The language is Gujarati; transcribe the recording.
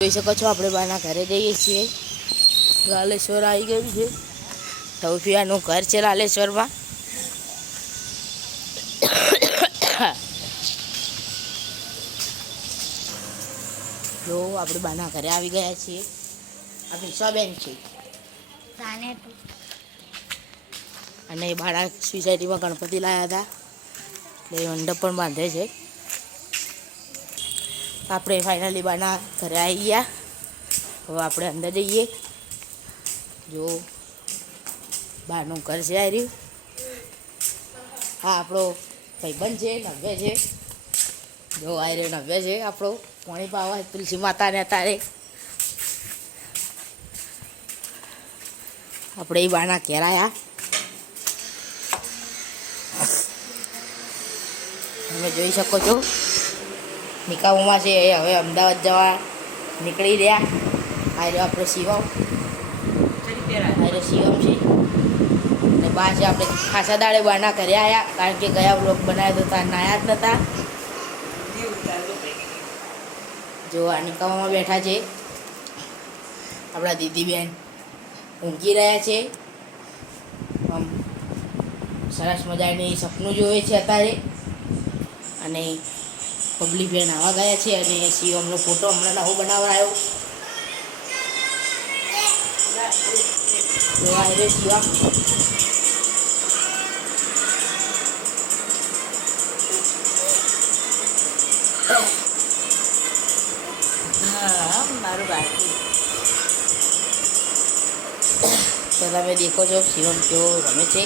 જોઈ શકો છો આપણે બાના ઘરે જઈએ છીએ. લાલેશ્વર આવી ગયું છે. તૌફિયાનું ઘર છે લાલેશ્વરમાં. જો આપણે બાના ઘરે આવી ગયા છીએ. આપણી સ્વબેન છે અને બાળા સોસાયટીમાં ગણપતિ લાવ્યા હતા એટલે મંડપ પણ બાંધે છે. આપણે ફાઇનલી બાના ઘરે આવી ગયા. હવે આપણે અંદર જઈએ. જો બહારનું ઘર છે આ રહ્યું. હા આપણો ભાઈબંધ છે નવ્ય છે. જો આ રહ્યો નવ્ય છે આપણો પાણી પાવા તુલસી માતાને અત્યારે આપણે એ બાના ઘેર આવ્યા. તમે જોઈ શકો છો નિકામોમાં છે. હવે અમદાવાદ જવા નીકળી રહ્યા. આ રહ્યો આપણો શિવમ. આ રહ્યો શિવમ છે અને બા છે. આપણે ખાસા દાડે બાના ઘરે આવ્યા કારણ કે ગયા બ્લોગ બનાવ્યો તો ત્યાં નાયા જ નહોતા. જો આ નિકામોમાં બેઠા છે આપણા દીદીબેન. ઊંઘી રહ્યા છે. આમ સરસ મજાની સપનું જોવે છે અત્યારે. અને પબ્લિક બેન આવા ગયા છે અને શિવમનો ફોટો હમણાં નવો બનાવડાયો. જોવા આવ્યો શિવમ. હા મારું બાકી તો તમે દેખો છો શિવમ કેવો રમે છે.